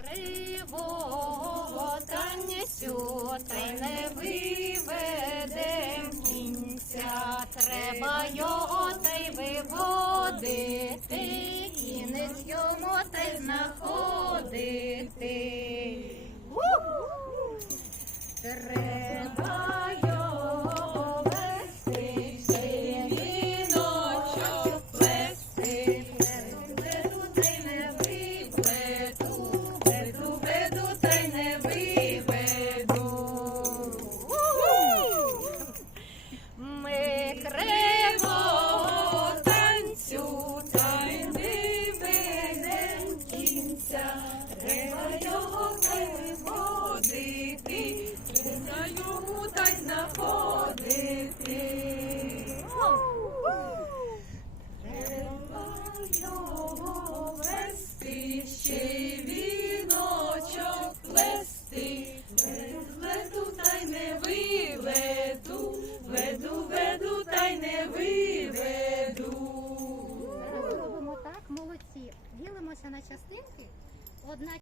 Кривого та несюта й не виведем кінця, треба його та й виводити, кінець йому та й знаходити. Треба на частинки, одна